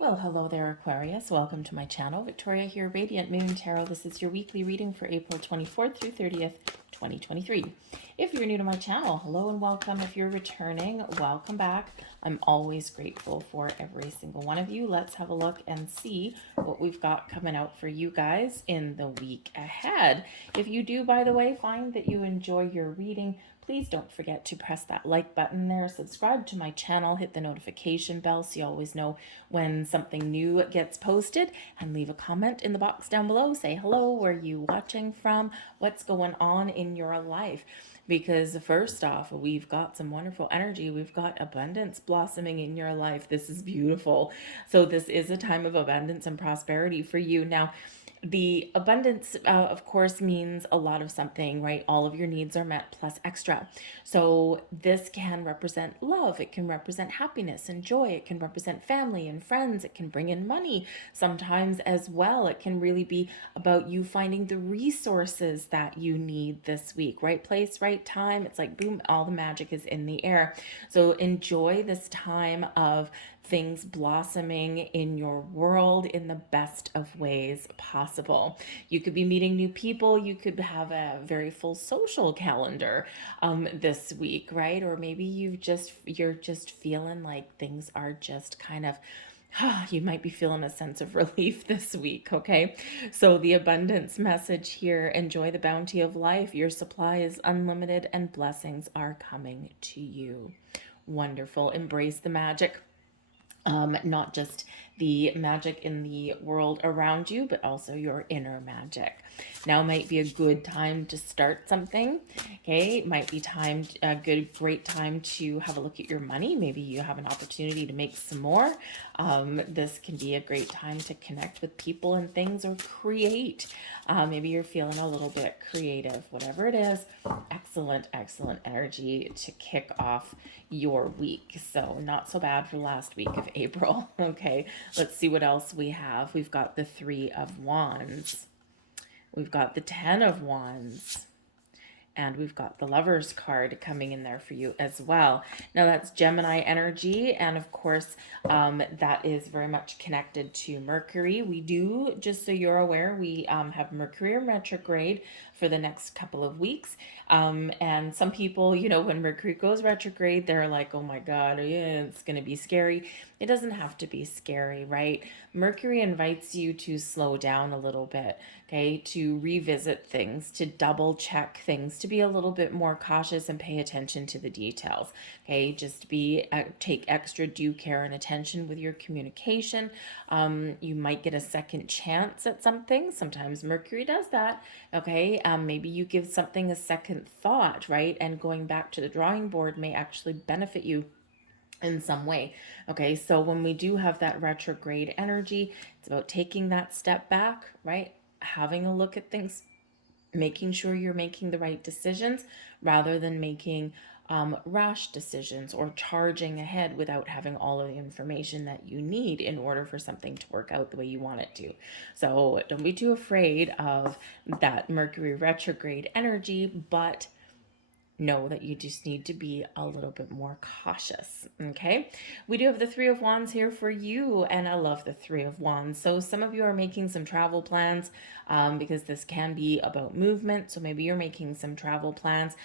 Well, hello there, Aquarius. Welcome to my channel. Victoria here, Radiant Moon Tarot. This is your weekly reading for April 24th through 30th, 2023. If you're new to my channel, hello and welcome. If you're returning, welcome back. I'm always grateful for every single one of you. Let's have a look and see what we've got coming out for you guys in the week ahead. If you do, by the way, find that you enjoy your reading, please don't forget to press that like button there, subscribe to my channel, hit the notification bell so you always know when something new gets posted, and leave a comment in the box down below. Say hello, where are you watching from, what's going on in your life. Because first off, we've got some wonderful energy. We've got abundance blossoming in your life. This is beautiful. So this is a time of abundance and prosperity for you. Now, the abundance, of course, means a lot of something, right? All of your needs are met plus extra. So this can represent love. It can represent happiness and joy. It can represent family and friends. It can bring in money sometimes as well. It can really be about you finding the resources that you need this week. Right place, right time. It's like, boom, all the magic is in the air. So enjoy this time of things blossoming in your world in the best of ways possible. You could be meeting new people. You could have a very full social calendar this week, right? Or maybe you're just feeling like things are just kind of you might be feeling a sense of relief this week, okay? So the abundance message here, enjoy the bounty of life. Your supply is unlimited and blessings are coming to you. Wonderful. Embrace the magic. Not just the magic in the world around you, but also your inner magic. Now might be a good time to start something. Okay, it might be a great time to have a look at your money. Maybe you have an opportunity to make some more. This can be a great time to connect with people and things, or create. Maybe you're feeling a little bit creative. Whatever it is, excellent energy to kick off your week. So not so bad for last week of April. Okay, let's see what else we have. We've got the Three of Wands. We've got the Ten of Wands. And we've got the Lovers card coming in there for you as well. Now that's Gemini energy, and of course that is very much connected to Mercury. We do, just so you're aware, we have Mercury in retrograde for the next couple of weeks. And some people, when Mercury goes retrograde, they're like, oh my God, yeah, it's going to be scary. It doesn't have to be scary, right? Mercury invites you to slow down a little bit, okay, to revisit things, to double check things, to be a little bit more cautious and pay attention to the details, okay? Just take extra due care and attention with your communication. You might get a second chance at something. Sometimes Mercury does that, okay? Maybe you give something a second thought, right? And going back to the drawing board may actually benefit you in some way. Okay, so when we do have that retrograde energy, it's about taking that step back, right? Having a look at things, making sure you're making the right decisions rather than making rash decisions or charging ahead without having all of the information that you need in order for something to work out the way you want it to. So don't be too afraid of that Mercury retrograde energy, but know that you just need to be a little bit more cautious. Okay, we do have the Three of Wands here for you, and I love the Three of Wands. So some of you are making some travel plans, because this can be about movement. So maybe you're making some travel plans.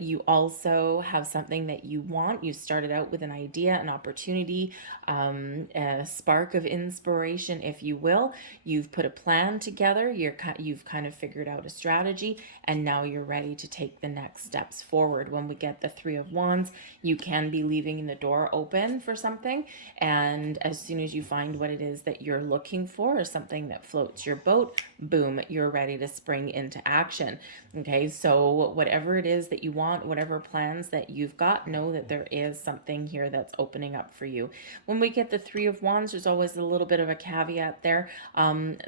You also have something that you want. You started out with an idea, an opportunity, a spark of inspiration, if you will. You've put a plan together. You've kind of figured out a strategy, and now you're ready to take the next steps forward. When we get the Three of Wands, you can be leaving the door open for something, and as soon as you find what it is that you're looking for, or something that floats your boat, boom, you're ready to spring into action. Okay, so whatever it is that you want, whatever plans that you've got, know that there is something here that's opening up for you. When we get the Three of Wands, there's always a little bit of a caveat there.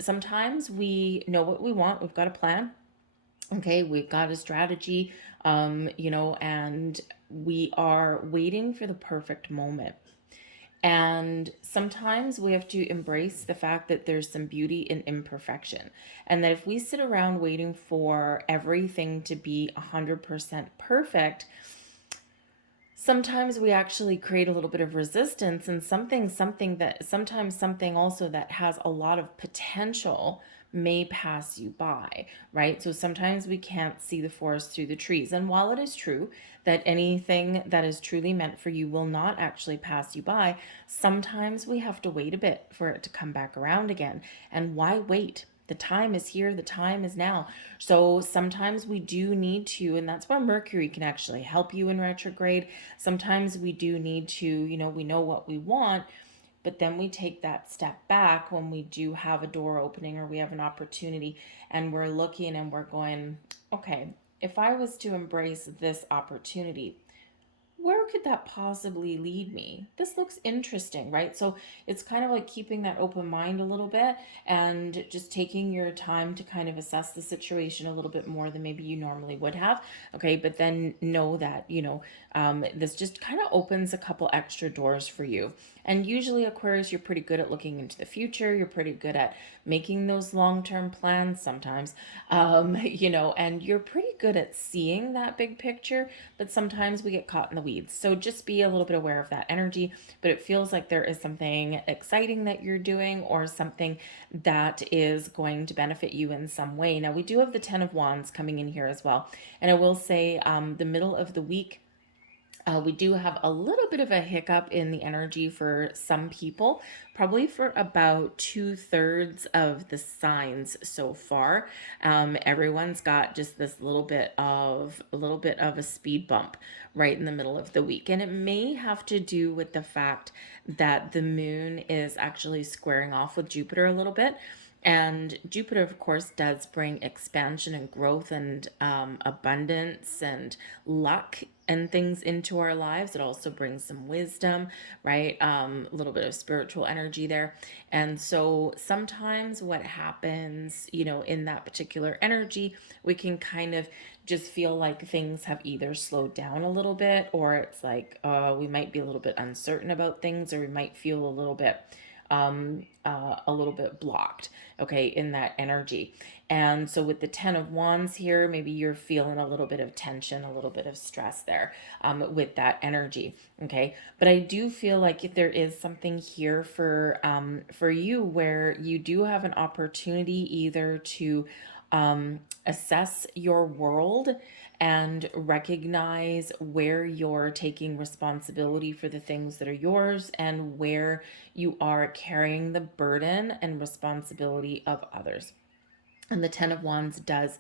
Sometimes we know what we want, we've got a plan, okay, we've got a strategy, and we are waiting for the perfect moment. And sometimes we have to embrace the fact that there's some beauty in imperfection. And that if we sit around waiting for everything to be 100% perfect, Sometimes we actually create a little bit of resistance, and something also that has a lot of potential may pass you by, right? So sometimes we can't see the forest through the trees. And while it is true that anything that is truly meant for you will not actually pass you by, sometimes we have to wait a bit for it to come back around again. And why wait? The time is here, the time is now. So sometimes we do need to, and that's where Mercury can actually help you in retrograde. Sometimes we do need to, we know what we want, but then we take that step back when we do have a door opening or we have an opportunity, and we're looking and we're going, okay, if I was to embrace this opportunity, where could that possibly lead me? This looks interesting, right? So it's kind of like keeping that open mind a little bit and just taking your time to kind of assess the situation a little bit more than maybe you normally would have. Okay, but then know that, this just kind of opens a couple extra doors for you. And usually, Aquarius, you're pretty good at looking into the future. You're pretty good at making those long term plans sometimes, and you're pretty good at seeing that big picture, but sometimes we get caught in the weeds. So just be a little bit aware of that energy. But it feels like there is something exciting that you're doing or something that is going to benefit you in some way. Now, we do have the Ten of Wands coming in here as well. And I will say the middle of the week, we do have a little bit of a hiccup in the energy for some people, probably for about 2/3 of the signs so far. Everyone's got just this little bit of a speed bump right in the middle of the week, and it may have to do with the fact that the moon is actually squaring off with Jupiter a little bit. And Jupiter, of course, does bring expansion and growth and abundance and luck and things into our lives. It also brings some wisdom, right? A little bit of spiritual energy there. And so sometimes what happens, in that particular energy, we can kind of just feel like things have either slowed down a little bit, or it's like we might be a little bit uncertain about things, or we might feel a little bit blocked, okay, in that energy. And so with the Ten of Wands here, maybe you're feeling a little bit of tension, a little bit of stress there with that energy, okay? But I do feel like if there is something here for you where you do have an opportunity either to assess your world and recognize where you're taking responsibility for the things that are yours and where you are carrying the burden and responsibility of others. And the Ten of Wands does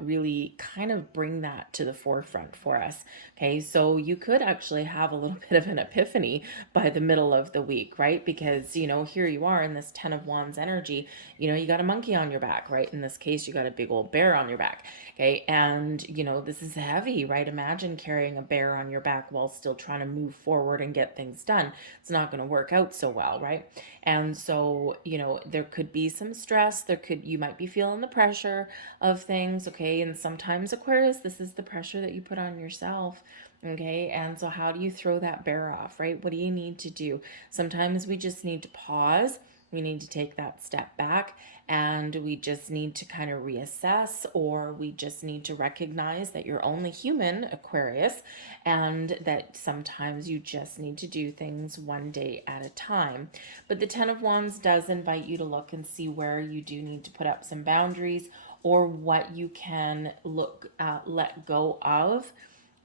really kind of bring that to the forefront for us. Okay, so you could actually have a little bit of an epiphany by the middle of the week, right? Because, here you are in this Ten of Wands energy, you got a monkey on your back, right? In this case, you got a big old bear on your back. Okay, and, this is heavy, right? Imagine carrying a bear on your back while still trying to move forward and get things done. It's not going to work out so well, right? And so, there could be some stress. You might be feeling the pressure of things, okay? And sometimes, Aquarius, this is the pressure that you put on yourself, okay? And so how do you throw that bear off, right? What do you need to do? Sometimes we just need to pause. We need to take that step back, and we just need to kind of reassess, or we just need to recognize that you're only human, Aquarius, and that sometimes you just need to do things one day at a time. But the Ten of Wands does invite you to look and see where you do need to put up some boundaries, or what you can let go of,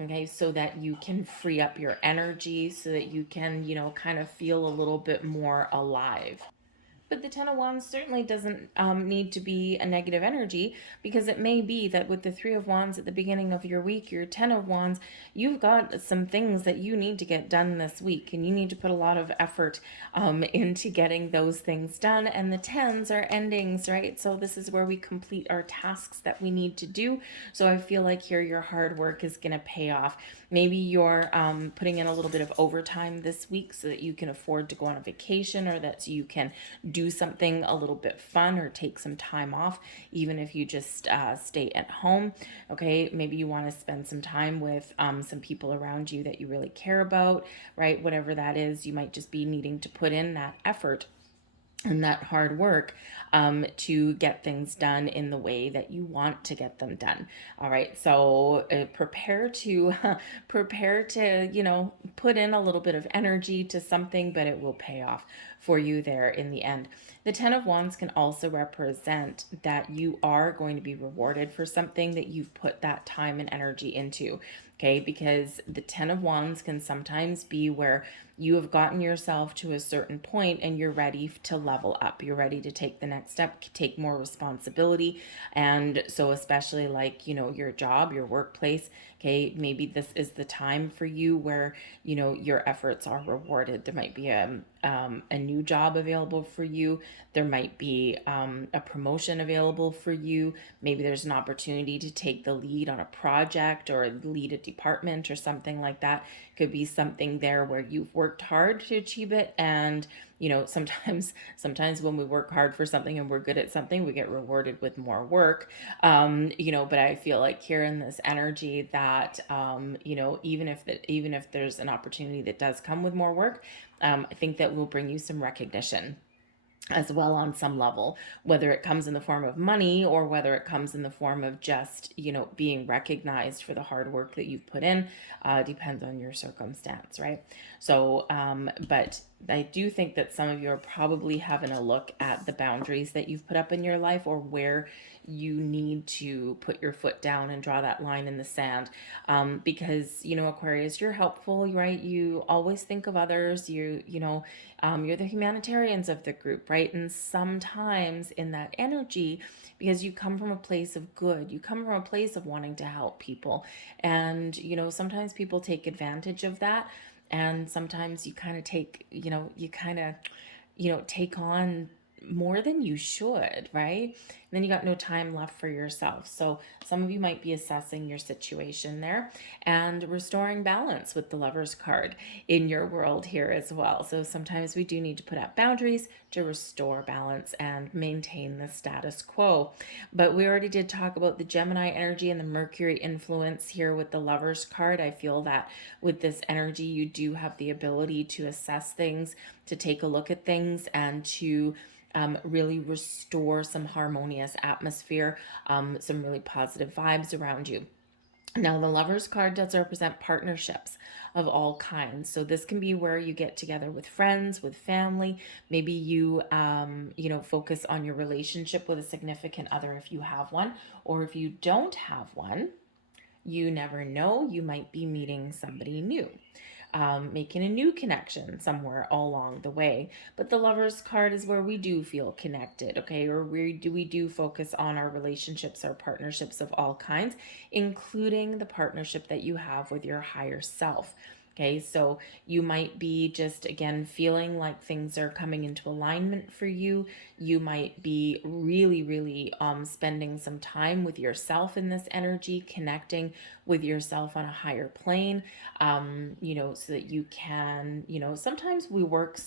okay, so that you can free up your energy, so that you can, kind of feel a little bit more alive. But the Ten of Wands certainly doesn't need to be a negative energy, because it may be that with the Three of Wands at the beginning of your week, your Ten of Wands, you've got some things that you need to get done this week, and you need to put a lot of effort into getting those things done. And the Tens are endings, right? So this is where we complete our tasks that we need to do. So I feel like here your hard work is going to pay off. Maybe you're putting in a little bit of overtime this week so that you can afford to go on a vacation, or that you can do something a little bit fun, or take some time off, even if you just stay at home. Okay, maybe you want to spend some time with some people around you that you really care about, right? Whatever that is, you might just be needing to put in that effort and that hard work to get things done in the way that you want to get them done. All right, so prepare to prepare to put in a little bit of energy to something, but it will pay off for you there in the end. The Ten of Wands can also represent that you are going to be rewarded for something that you've put that time and energy into. Okay, because the Ten of Wands can sometimes be where you have gotten yourself to a certain point and you're ready to level up. You're ready to take the next step, take more responsibility. And so, especially like, your job, your workplace, okay, maybe this is the time for you where, your efforts are rewarded. There might be a new job available for you. There might be a promotion available for you. Maybe there's an opportunity to take the lead on a project or lead a department or something like that. Could be something there where you've worked hard to achieve it, and sometimes when we work hard for something and we're good at something, we get rewarded with more work. But I feel like here in this energy that even if there's an opportunity that does come with more work, I think that will bring you some recognition as well on some level, whether it comes in the form of money or whether it comes in the form of just being recognized for the hard work that you've put in. Depends on your circumstance, right? So but I do think that some of you are probably having a look at the boundaries that you've put up in your life, or where you need to put your foot down and draw that line in the sand. Because Aquarius, you're helpful, right? You always think of others. You're the humanitarians of the group, right? And sometimes in that energy, because you come from a place of good, you come from a place of wanting to help people, and sometimes people take advantage of that, and sometimes you kind of take on more than you should, right? And then you got no time left for yourself. So some of you might be assessing your situation there and restoring balance with the Lover's card in your world here as well. So sometimes we do need to put up boundaries to restore balance and maintain the status quo. But we already did talk about the Gemini energy and the Mercury influence here with the Lover's card. I feel that with this energy, you do have the ability to assess things, to take a look at things, and to really restore some harmonious atmosphere, some really positive vibes around you. Now, the Lover's card does represent partnerships of all kinds. So this can be where you get together with friends, with family. Maybe you, focus on your relationship with a significant other if you have one, or if you don't have one, you never know. You might be meeting somebody new, making a new connection somewhere along the way. But the Lover's card is where we do feel connected, okay? Or we do focus on our relationships, our partnerships of all kinds, including the partnership that you have with your higher self. Okay, so you might be just again feeling like things are coming into alignment for you. You might be really, really spending some time with yourself in this energy, connecting with yourself on a higher plane, so that you can, sometimes we work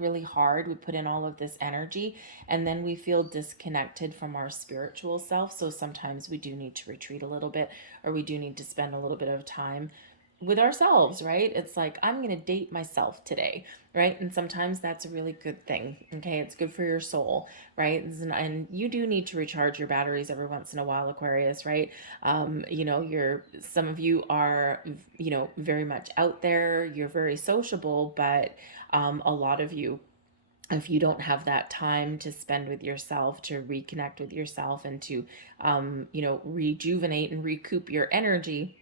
really hard, we put in all of this energy, and then we feel disconnected from our spiritual self. So sometimes we do need to retreat a little bit, or we do need to spend a little bit of time with ourselves, right? It's like, I'm going to date myself today, right? And sometimes that's a really good thing. Okay. It's good for your soul, right? And you do need to recharge your batteries every once in a while, Aquarius, right? Some of you are, very much out there. You're very sociable, but a lot of you, if you don't have that time to spend with yourself, to reconnect with yourself, and to, rejuvenate and recoup your energy,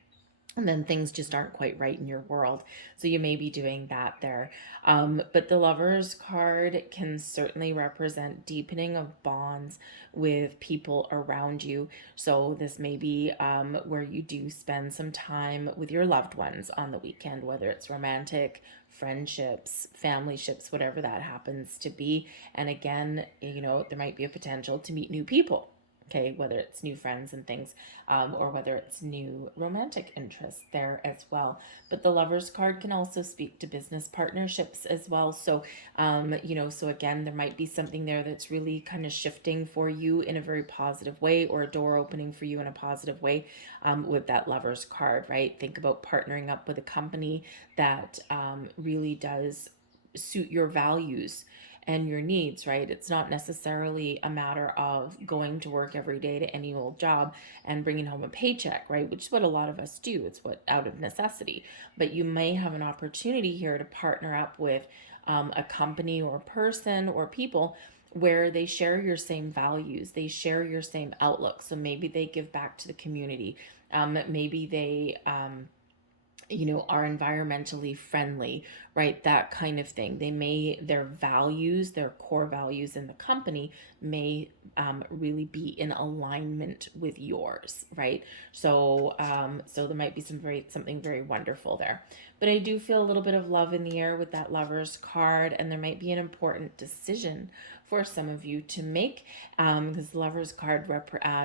and then things just aren't quite right in your world. So you may be doing that there. But the Lover's card can certainly represent deepening of bonds with people around you. So this may be where you do spend some time with your loved ones on the weekend, whether it's romantic, friendships, family ships, whatever that happens to be. And again, there might be a potential to meet new people. Okay, whether it's new friends and things, or whether it's new romantic interests there as well. But the Lover's card can also speak to business partnerships as well. So, so again, there might be something there that's really kind of shifting for you in a very positive way, or a door opening for you in a positive way, with that Lover's card, right? Think about partnering up with a company that really does suit your values, and your needs, right? It's not necessarily a matter of going to work every day to any old job and bringing home a paycheck, right? Which is what a lot of us do. It's what out of necessity. But you may have an opportunity here to partner up with a company or person or people where they share your same values, they share your same outlook. So maybe they give back to the community. Maybe they are environmentally friendly, right? That kind of thing. Their values, their core values in the company may really be in alignment with yours, right? So there might be something very wonderful there. But I do feel a little bit of love in the air with that Lover's card, and there might be an important decision for some of you to make, because the Lover's card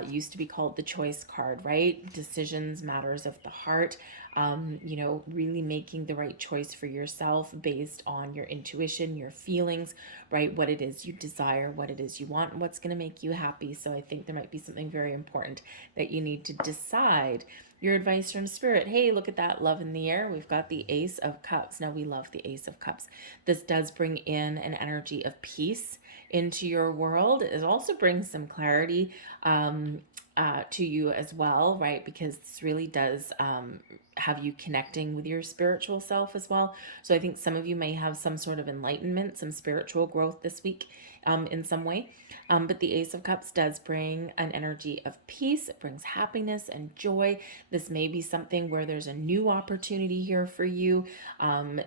used to be called the Choice card, right? Decisions, matters of the heart. Really making the right choice for yourself based on your intuition, your feelings, right? What it is you desire, what it is you want, and what's going to make you happy. So I think there might be something very important that you need to decide. Your advice from Spirit. Hey, look at that, love in the air. We've got the Ace of Cups. Now, we love the Ace of Cups. This does bring in an energy of peace into your world. It also brings some clarity to you as well, right? Because this really does have you connecting with your spiritual self as well. So I think some of you may have some sort of enlightenment, some spiritual growth this week in some way. But the Ace of Cups does bring an energy of peace. It brings happiness and joy. This may be something where there's a new opportunity here for you,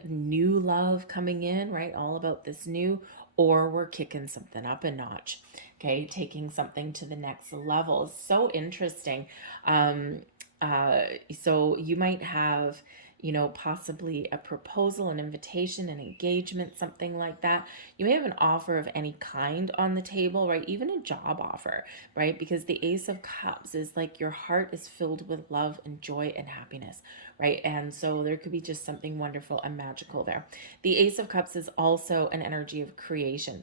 new love coming in, right? All about this new, or we're kicking something up a notch, okay? Taking something to the next level. So interesting. So you might have, possibly a proposal, an invitation, an engagement, something like that. You may have an offer of any kind on the table, right? Even a job offer, right? Because the Ace of Cups is like your heart is filled with love and joy and happiness, right? And so there could be just something wonderful and magical there. The Ace of Cups is also an energy of creation.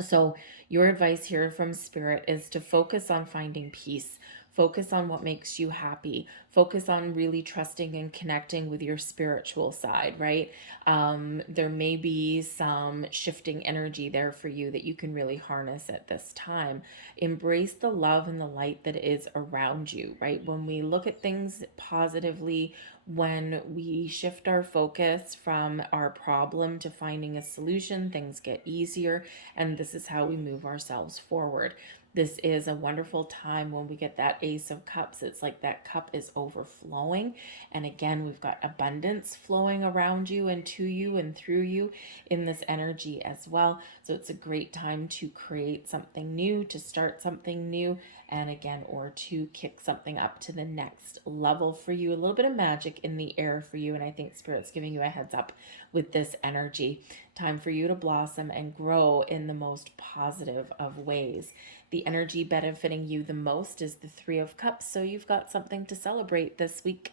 So, your advice here from Spirit is to focus on finding peace, focus on what makes you happy, focus on really trusting and connecting with your spiritual side, right? There may be some shifting energy there for you that you can really harness at this time. Embrace the love and the light that is around you, right? When we look at things positively, when we shift our focus from our problem to finding a solution, things get easier, and this is how we move ourselves forward. This is a wonderful time when we get that Ace of Cups. It's like that cup is overflowing. And again, we've got abundance flowing around you and to you and through you in this energy as well. So it's a great time to create something new, to start something new, and again, or to kick something up to the next level for you. A little bit of magic in the air for you. And I think Spirit's giving you a heads up with this energy. Time for you to blossom and grow in the most positive of ways. The energy benefiting you the most is the Three of Cups. So you've got something to celebrate this week.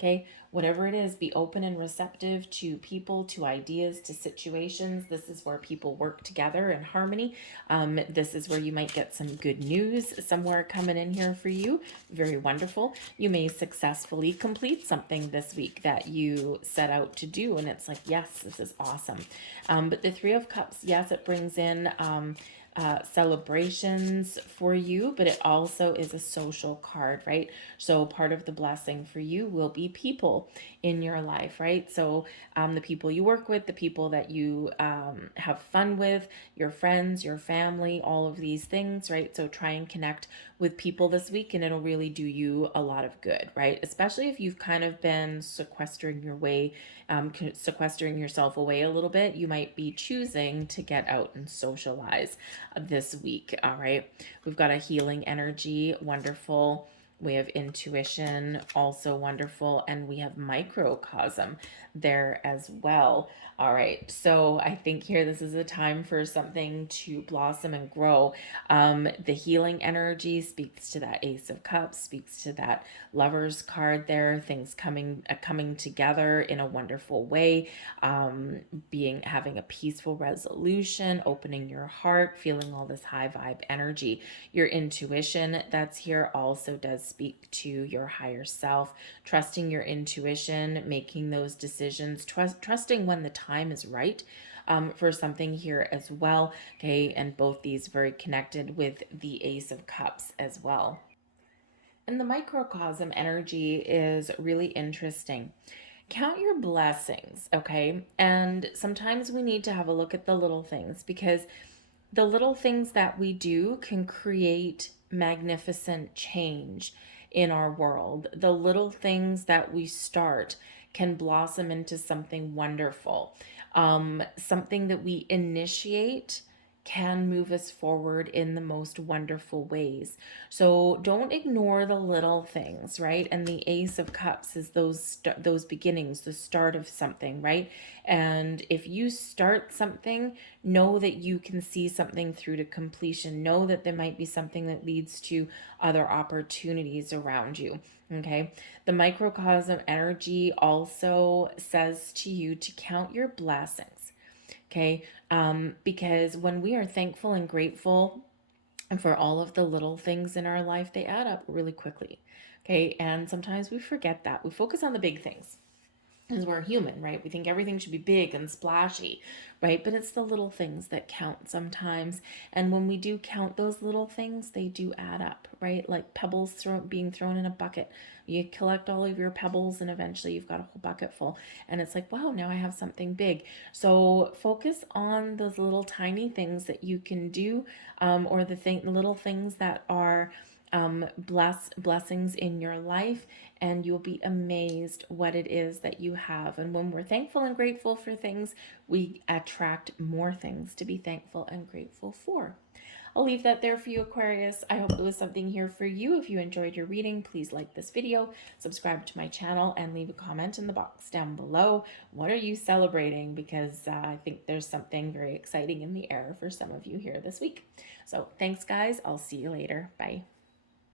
Okay, whatever it is, be open and receptive to people, to ideas, to situations. This is where people work together in harmony. This is where you might get some good news somewhere coming in here for you. Very wonderful. You may successfully complete something this week that you set out to do. And it's like, yes, this is awesome. But the Three of Cups, yes, it brings in celebrations for you, but it also is a social card, right? So part of the blessing for you will be people in your life, right? So the people you work with, the people that you have fun with, your friends, your family, all of these things, right? So try and connect with people this week, and it'll really do you a lot of good, right? Especially if you've kind of been sequestering yourself away a little bit. You might be choosing to get out and socialize this week. All right, we've got a healing energy, wonderful. We have intuition, also wonderful, and we have microcosm there as well. All right, so I think here this is a time for something to blossom and grow. The healing energy speaks to that Ace of Cups, speaks to that Lover's card there. Things coming together in a wonderful way. Having a peaceful resolution, opening your heart, feeling all this high vibe energy. Your intuition that's here also does speak to your higher self, trusting your intuition, making those decisions, trusting when the time is right. for something here as well. Okay, and both these very connected with the Ace of Cups as well. And the microcosm energy is really interesting. Count your blessings, okay? And sometimes we need to have a look at the little things, because the little things that we do can create magnificent change in our world. The little things that we start can blossom into something wonderful. Something that we initiate can move us forward in the most wonderful ways. So don't ignore the little things, right? And the Ace of Cups is those beginnings, the start of something, right? And if you start something, know that you can see something through to completion. Know that there might be something that leads to other opportunities around you. Okay. The microcosm energy also says to you to count your blessings. Okay. Because when we are thankful and grateful for all of the little things in our life, they add up really quickly. Okay. And sometimes we forget that. We focus on the big things because we're human, right? We think everything should be big and splashy, right? But it's the little things that count sometimes. And when we do count those little things, they do add up, right? Like pebbles being thrown in a bucket. You collect all of your pebbles and eventually you've got a whole bucket full. And it's like, wow, now I have something big. So focus on those little tiny things that you can do, or the little things that are blessings in your life, and you'll be amazed what it is that you have. And when we're thankful and grateful for things, we attract more things to be thankful and grateful for. I'll leave that there for you, Aquarius. I hope there was something here for you. If you enjoyed your reading, please like this video, subscribe to my channel, and leave a comment in the box down below. What are you celebrating? Because I think there's something very exciting in the air for some of you here this week. So thanks, guys. I'll see you later. Bye.